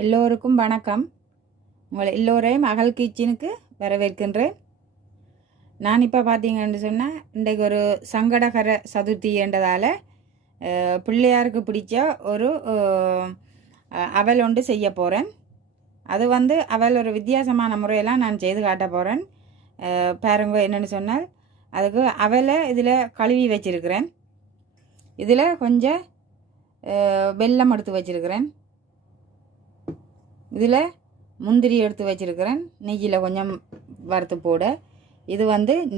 எல்லோருக்கும் வணக்கம். உங்களை எல்லோரையும் அகல் கிச்சனுக்கு வரவேற்கின்றேன். நான் இப்போ பார்த்தீங்கன்னு சொன்னால் இன்றைக்கு ஒரு சங்கடகர சதுர்த்தி என்றதால் பிள்ளையாருக்கு பிடிச்ச ஒரு அவல் ஒன்று செய்ய போகிறேன். அது அவல் ஒரு வித்தியாசமான முறையெல்லாம் நான் செய்து காட்ட போகிறேன். பாருங்க, என்னென்னு சொன்னால் அதுக்கு அவலை இதில் கழுவி வச்சிருக்கிறேன். இதில் கொஞ்சம் வெல்லம் எடுத்து வச்சிருக்கிறேன். இதில் முந்திரி எடுத்து வச்சுருக்கிறேன், நெய்யில் கொஞ்சம் வறுத்து போட. இது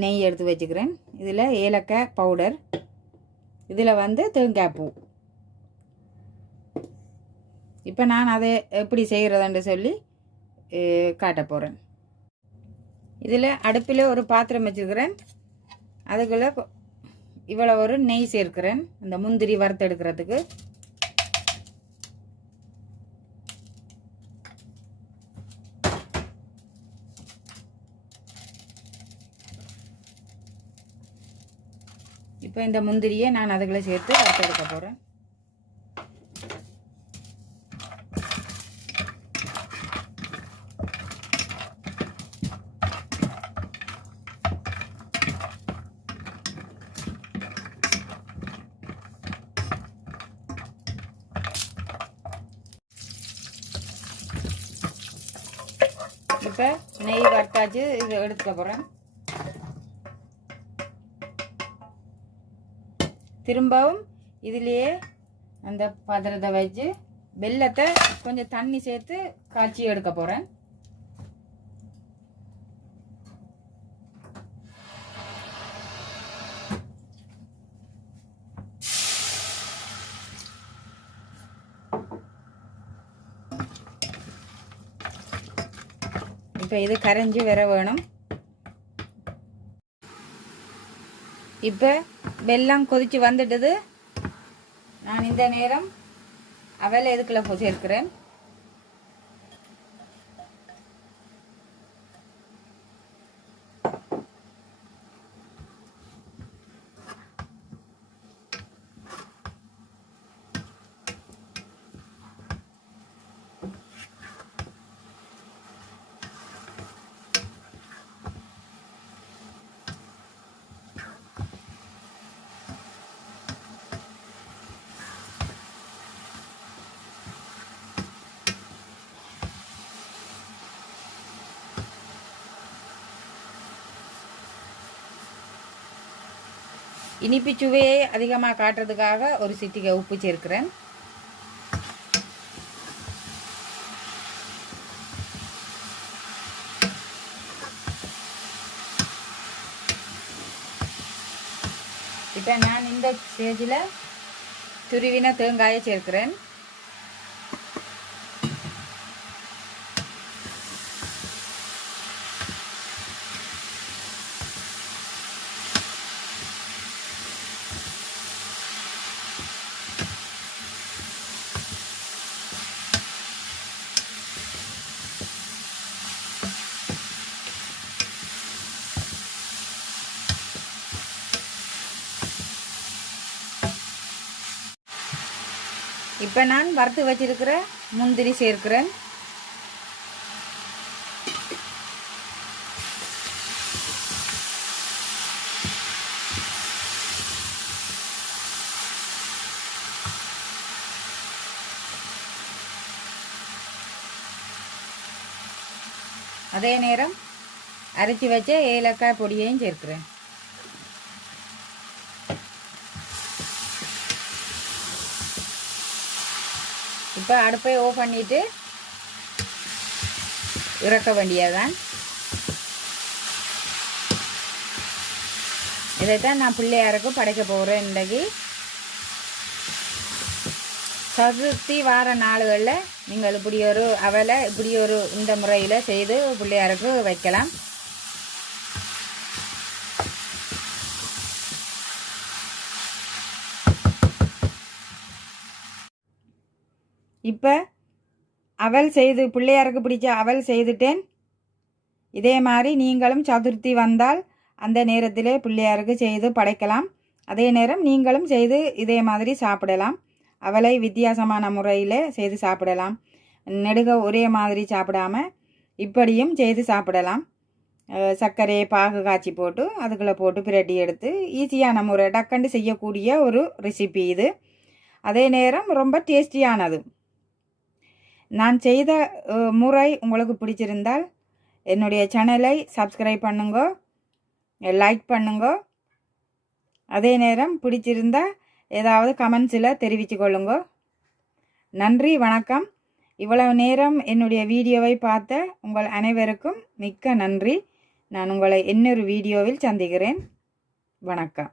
நெய் எடுத்து வச்சுக்கிறேன். இதில் ஏலக்காய் பவுடர், இதில் தேங்காய் பூ. இப்போ நான் அதை எப்படி செய்கிறதுன்னு சொல்லி காட்ட போகிறேன். இதில் அடுப்பில் ஒரு பாத்திரம் வச்சுருக்கிறேன். அதுக்குள்ளே இவ்வளோ ஒரு நெய் சேர்க்கிறேன் அந்த முந்திரி வறுத்து எடுக்கிறதுக்கு. இப்போ இந்த முந்திரியை நான் அதுக்குள்ளே சேர்த்து வறுத்து எடுக்க போகிறேன். இப்போ நெய் வறுத்தாச்சு, இதை எடுத்துக்க போகிறேன். திரும்பவும் இதிலேயே அந்த பாத்திரத்தை வச்சு வெல்லத்தை கொஞ்சம் தண்ணி சேர்த்து காய்ச்சி எடுக்க போகிறேன். இப்போ இது கரைஞ்சி வர வேணும். இப்போ வெல்லம் கொதிச்சு வந்துடுது. நான் இந்த நேரம் அவலை இதுக்குள்ள சேர்க்கிறேன். இனிப்பு சுவையை அதிகமாக காட்டுறதுக்காக ஒரு சிட்டிகை உப்பு சேர்க்கிறேன். இப்போ நான் இந்த ஸ்டேஜில் துருவின தேங்காயை சேர்க்கிறேன். இப்போ நான் வறுத்து வச்சிருக்கிற முந்திரி சேர்க்கிறேன். அதே நேரம் அரைச்சி வச்ச ஏலக்காய் பொடியையும் சேர்க்கிறேன். இப்போ அடுப்பை ஓஃப் பண்ணிட்டு இறக்க வேண்டியதுதான். இதைத்தான் நான் பிள்ளையாருக்கு படைக்க போகிறேன். இன்றைக்கு சதுர்த்தி வார நாளுகளில் நீங்கள் இப்படி ஒரு அவலை இப்படி ஒரு இந்த முறையில் செய்து பிள்ளையாருக்கு வைக்கலாம். இப்போ அவல் செய்து பிள்ளையாருக்கு பிடிச்ச அவல் செய்துட்டேன். இதே மாதிரி நீங்களும் சதுர்த்தி வந்தால் அந்த நேரத்திலே பிள்ளையாருக்கு செய்து படைக்கலாம். அதே நேரம் நீங்களும் செய்து இதே மாதிரி சாப்பிடலாம். அவலை வித்தியாசமான முறையில் செய்து சாப்பிடலாம். நெடுக ஒரே மாதிரி சாப்பிடாம இப்படியும் செய்து சாப்பிடலாம். சர்க்கரையை பாகு காய்ச்சி போட்டு அதுக்குள்ளே போட்டு பிரட்டி எடுத்து ஈஸியான முறை டக்கண்டு செய்யக்கூடிய ஒரு ரெசிபி இது. அதே நேரம் ரொம்ப டேஸ்டியானது. நான் செய்த முறை உங்களுக்கு பிடிச்சிருந்தால் என்னுடைய சேனலை சப்ஸ்கிரைப் பண்ணுங்க, லைக் பண்ணுங்க. அதே நேரம் பிடிச்சிருந்தால் ஏதாவது கமெண்ட்ஸில் தெரிவித்து கொள்ளுங்க. நன்றி, வணக்கம். இவ்வளவு நேரம் என்னுடைய வீடியோவை பார்த்த உங்கள் அனைவருக்கும் மிக்க நன்றி. நான் உங்களை இன்னொரு வீடியோவில் சந்திக்கிறேன். வணக்கம்.